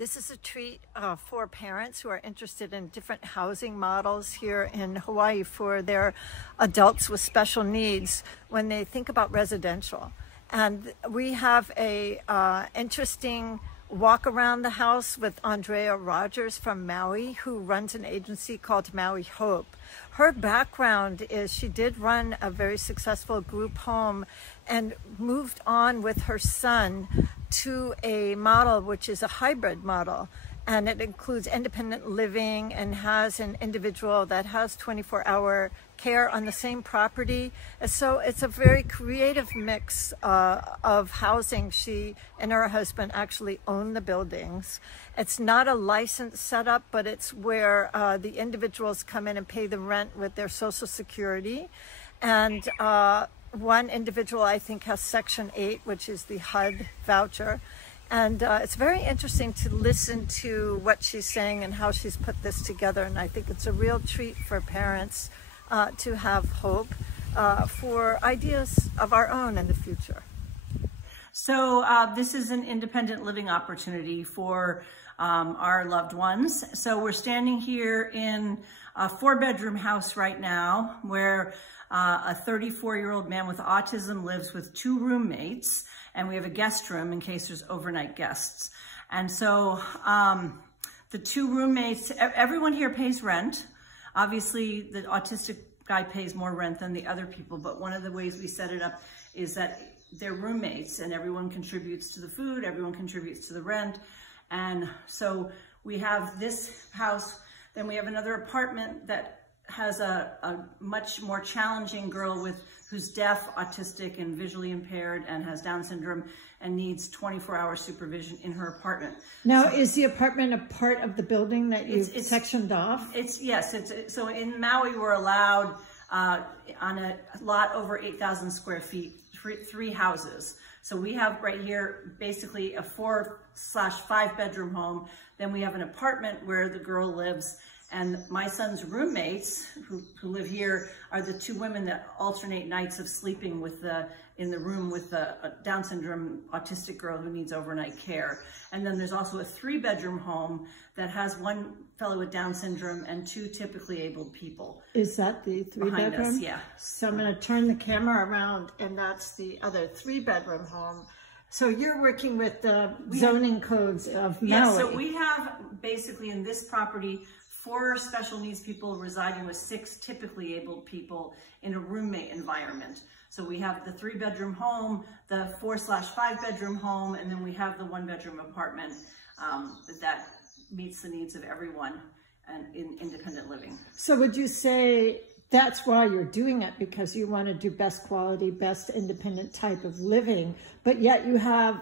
This is a treat for parents who are interested in different housing models here in Hawaii for their adults with special needs when they think about residential. And we have a interesting walk around the house with Andrea Rogers from Maui, who runs an agency called Maui Hope. Her background is she did run a very successful group home and moved on with her son to a model which is a hybrid model, and it includes independent living and has an individual that has 24-hour care on the same property. And so it's a very creative mix of housing. She and her husband actually own the buildings. It's not a licensed setup, but it's where the individuals come in and pay the rent with their Social Security. And one individual, I think, has Section 8, which is the HUD voucher. And it's very interesting to listen to what she's saying and how she's put this together. And I think it's a real treat for parents to have hope for ideas of our own in the future. So this is an independent living opportunity for our loved ones. So we're standing here in a 4-bedroom house right now where a 34-year-old man with autism lives with 2 roommates, and we have a guest room in case there's overnight guests. And so the 2 roommates, everyone here pays rent. Obviously, the autistic guy pays more rent than the other people, but one of the ways we set it up is that they're roommates and everyone contributes to the food, everyone contributes to the rent. And so we have this house, then we have another apartment that has a much more challenging girl who's deaf, autistic, and visually impaired and has Down syndrome and needs 24-hour supervision in her apartment. Now, is the apartment a part of the building that you've sectioned off? Yes. So in Maui, we're allowed on a lot over 8,000 square feet, 3 houses. So we have right here basically a 4/5-bedroom home. Then we have an apartment where the girl lives. And my son's roommates who live here are the 2 women that alternate nights of sleeping in the room with a Down syndrome autistic girl who needs overnight care. And then there's also a 3-bedroom home that has 1 fellow with Down syndrome and 2 typically abled people. Is that the 3-bedroom? Behind us, yeah. So I'm going to turn the camera around, and that's the other 3-bedroom home. So you're working with the zoning codes of Maui. Yeah, so we have basically in this property 4 special needs people residing with 6 typically abled people in a roommate environment. So we have the 3-bedroom home, the 4/5-bedroom home, and then we have the 1-bedroom apartment that meets the needs of everyone and in independent living. So would you say that's why you're doing it, because you want to do best quality, best independent type of living, but yet you have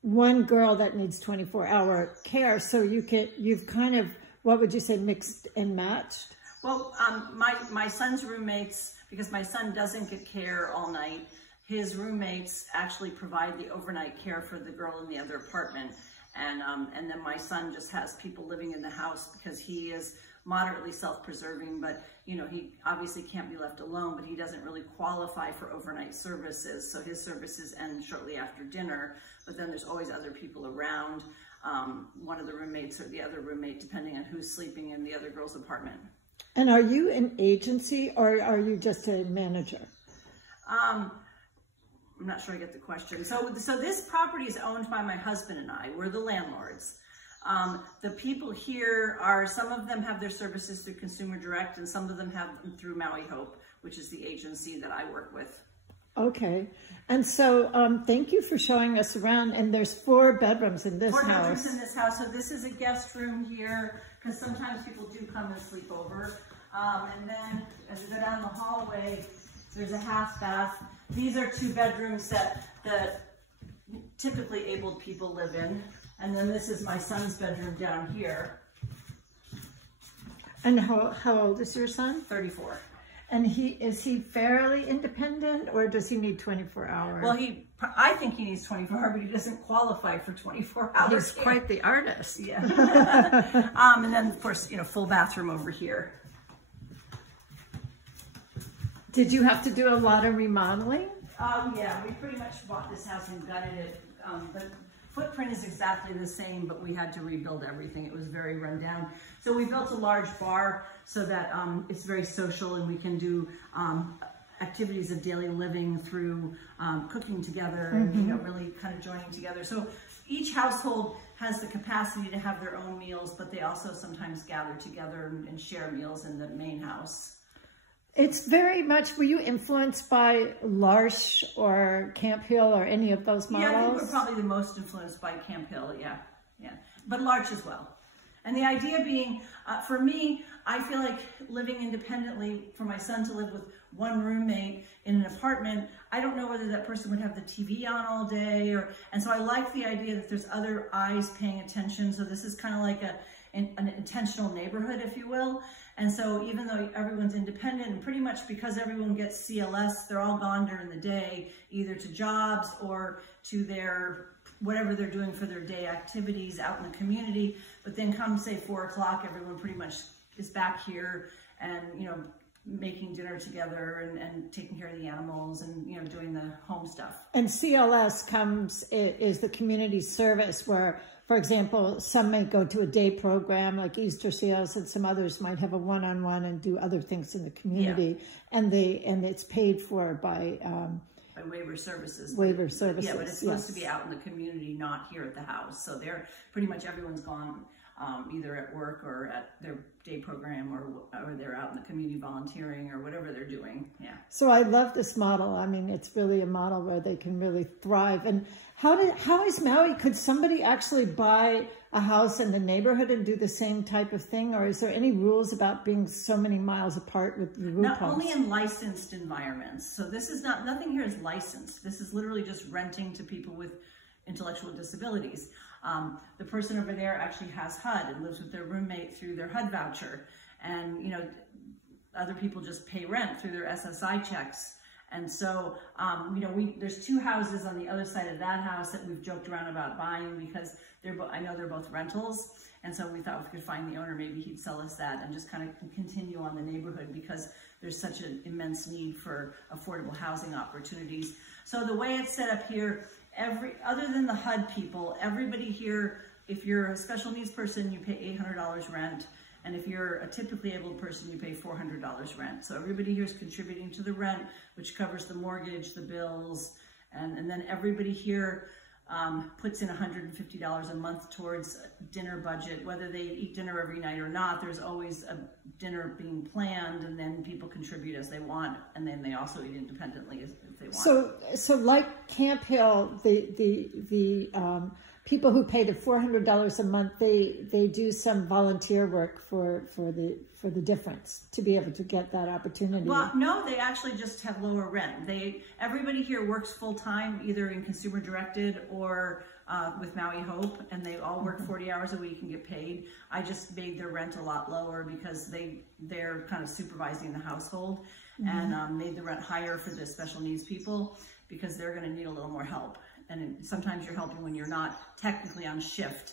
one girl that needs 24-hour care, so you've kind of, what would you say, mixed and matched? Well, my son's roommates, because my son doesn't get care all night, his roommates actually provide the overnight care for the girl in the other apartment. And then my son just has people living in the house because he is moderately self-preserving, but he obviously can't be left alone, but he doesn't really qualify for overnight services. So his services end shortly after dinner, but then there's always other people around. One of the roommates or the other roommate, depending on who's sleeping in the other girl's apartment. And are you an agency or are you just a manager? I'm not sure I get the question. So this property is owned by my husband and I. We're the landlords. The people here some of them have their services through Consumer Direct and some of them have them through Maui Hope, which is the agency that I work with. Okay. And so thank you for showing us around. And there's 4 bedrooms in this house. 4 bedrooms in this house. So this is a guest room here because sometimes people do come and sleep over. And then as we go down the hallway, there's a half bath. These are 2 bedrooms that the typically abled people live in. And then this is my son's bedroom down here. And how old is your son? 34. And is he fairly independent, or does he need 24 hours? Well, I think he needs 24 hours, but he doesn't qualify for 24 hours. He's quite the artist. Yeah. And then of course, full bathroom over here. Did you have to do a lot of remodeling? Yeah, we pretty much bought this house and gutted it. But footprint is exactly the same, but we had to rebuild everything. It was very run down. So we built a large bar so that it's very social, and we can do activities of daily living through cooking together and really kind of joining together. So each household has the capacity to have their own meals, but they also sometimes gather together and share meals in the main house. It's very much, were you influenced by L'Arche or Camp Hill or any of those models? Yeah, I think we're probably the most influenced by Camp Hill, yeah. But L'Arche as well. And the idea being, for me, I feel like living independently, for my son to live with one roommate in an apartment, I don't know whether that person would have the TV on all day, and so I like the idea that there's other eyes paying attention. So this is kind of like an intentional neighborhood, if you will. And so even though everyone's independent, and pretty much because everyone gets CLS, they're all gone during the day, either to jobs or to their whatever they're doing for their day activities out in the community. But then come, say, 4 o'clock, everyone pretty much is back here and, making dinner together and taking care of the animals and, doing the home stuff. And CLS is the community service where, for example, some may go to a day program like Easter CLS, and some others might have a one-on-one and do other things in the community. Yeah. And it's paid for by waiver services. Waiver services. Yeah, but it's supposed to be out in the community, not here at the house. So they're pretty much everyone's gone either at work or at their day program, or they're out in the community volunteering or whatever they're doing. Yeah. So I love this model. I mean, it's really a model where they can really thrive. And how is Maui? Could somebody actually buy a house in the neighborhood and do the same type of thing? Or is there any rules about being so many miles apart with the group homes? Not only in licensed environments. So this is nothing here is licensed. This is literally just renting to people with intellectual disabilities. The person over there actually has HUD and lives with their roommate through their HUD voucher. And, other people just pay rent through their SSI checks. And so, there's 2 houses on the other side of that house that we've joked around about buying because I know they're both rentals. And so we thought if we could find the owner, maybe he'd sell us that and just kind of continue on the neighborhood because there's such an immense need for affordable housing opportunities. So the way it's set up here, other than the HUD people, everybody here, if you're a special needs person, you pay $800 rent. And if you're a typically able person, you pay $400 rent. So everybody here is contributing to the rent, which covers the mortgage, the bills, and then everybody here puts in $150 a month towards dinner budget. Whether they eat dinner every night or not, there's always a dinner being planned, and then people contribute as they want, and then they also eat independently if they want. So like Camp Hill, the people who pay the $400 a month, they do some volunteer work for the difference to be able to get that opportunity. Well, no, they actually just have lower rent. Everybody here works full time, either in consumer directed or with Maui Hope, and they all work 40 hours a week and get paid. I just made their rent a lot lower because they're kind of supervising the household, and made the rent higher for the special needs people because they're going to need a little more help. And sometimes you're helping when you're not technically on shift.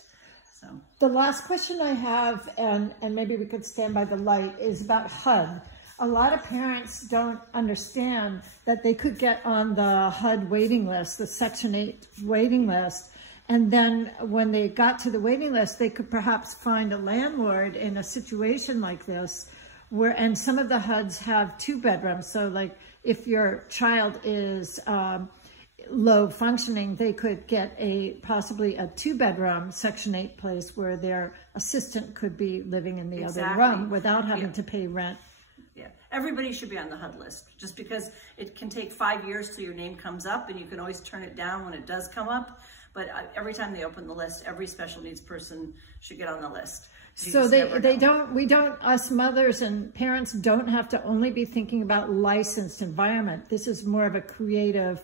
So the last question I have, and maybe we could stand by the light, is about HUD. A lot of parents don't understand that they could get on the HUD waiting list, the Section 8 waiting list, and then when they got to the waiting list, they could perhaps find a landlord in a situation like this, and some of the HUDs have 2 bedrooms. So like if your child is low functioning, they could get possibly a 2-bedroom Section 8 place where their assistant could be living in the other room without having to pay rent. Yeah, everybody should be on the HUD list, just because it can take 5 years till your name comes up, and you can always turn it down when it does come up. But every time they open the list, every special needs person should get on the list. So us mothers and parents don't have to only be thinking about licensed environment. This is more of a creative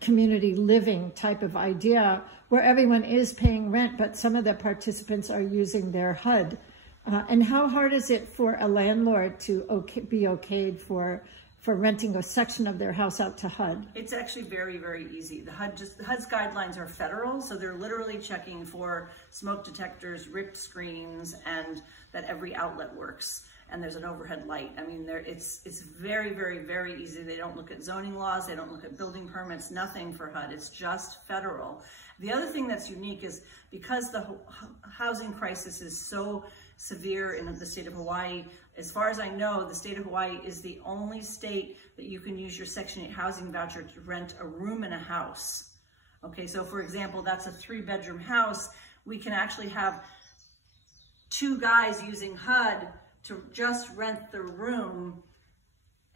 community living type of idea where everyone is paying rent, but some of the participants are using their HUD. And how hard is it for a landlord to be okayed for renting a section of their house out to HUD? It's actually very, very easy. The HUD's guidelines are federal, so they're literally checking for smoke detectors, ripped screens, and that every outlet works. and there's an overhead light. I mean, it's very, very, very easy. They don't look at zoning laws. They don't look at building permits, nothing for HUD. It's just federal. The other thing that's unique is because the housing crisis is so severe in the state of Hawaii, as far as I know, the state of Hawaii is the only state that you can use your Section 8 housing voucher to rent a room in a house. Okay, so for example, that's a 3-bedroom house. We can actually have 2 guys using HUD to just rent the room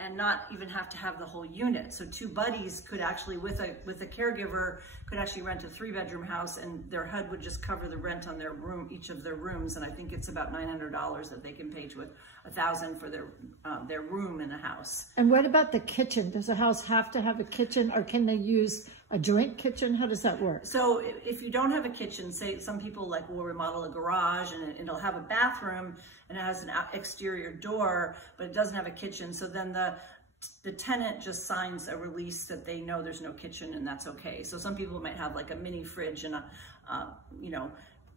and not even have to have the whole unit. So 2 buddies could actually, with a caregiver, could actually rent a 3-bedroom house, and their HUD would just cover the rent on their room, each of their rooms. And I think it's about $900 that they can pay to $1,000 for their room in a house. And what about the kitchen? Does a house have to have a kitchen, or can they use a joint kitchen? How does that work? So if you don't have a kitchen, say some people like will remodel a garage and it'll have a bathroom and it has an exterior door, but it doesn't have a kitchen. So then the tenant just signs a release that they know there's no kitchen, and that's okay. So some people might have like a mini fridge and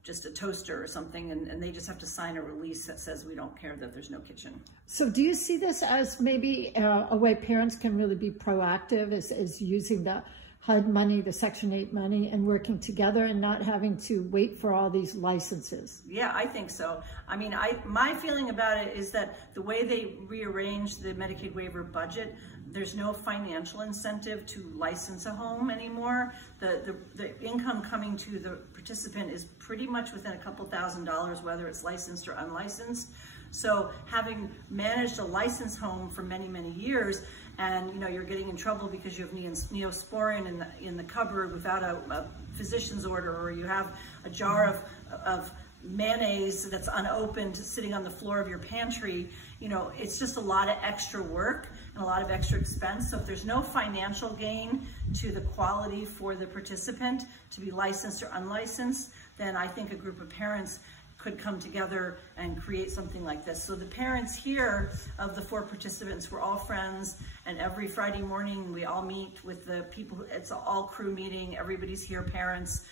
just a toaster or something, and they just have to sign a release that says we don't care that there's no kitchen. So do you see this as maybe a way parents can really be proactive, is using the HUD money, the Section 8 money, and working together and not having to wait for all these licenses? Yeah, I think so. I mean, my feeling about it is that the way they rearranged the Medicaid waiver budget, there's no financial incentive to license a home anymore. The income coming to the participant is pretty much within a couple $1,000s, whether it's licensed or unlicensed. So having managed a licensed home for many, many years, and you're getting in trouble because you have Neosporin in the cupboard without a physician's order, or you have a jar of mayonnaise that's unopened sitting on the floor of your pantry, it's just a lot of extra work and a lot of extra expense. So if there's no financial gain to the quality for the participant to be licensed or unlicensed, then I think a group of parents could come together and create something like this. So the parents here of the 4 participants, we're all friends, and every Friday morning we all meet with the people. It's an all crew meeting. Everybody's here, parents,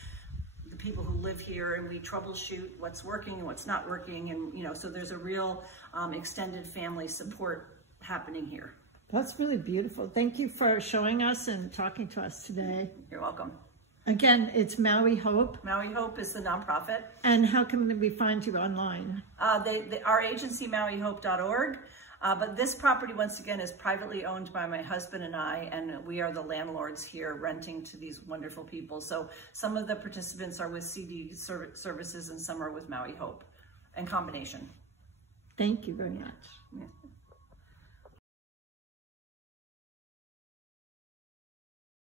the people who live here, and we troubleshoot what's working and what's not working. And so there's a real extended family support happening here. That's really beautiful. Thank you for showing us and talking to us today. You're welcome. Again, it's Maui Hope. Maui Hope is the nonprofit. And how can we find you online? Our agency, MauiHope.org. But this property, once again, is privately owned by my husband and I, and we are the landlords here renting to these wonderful people. So some of the participants are with CD services and some are with Maui Hope, in combination. Thank you very much. Yeah.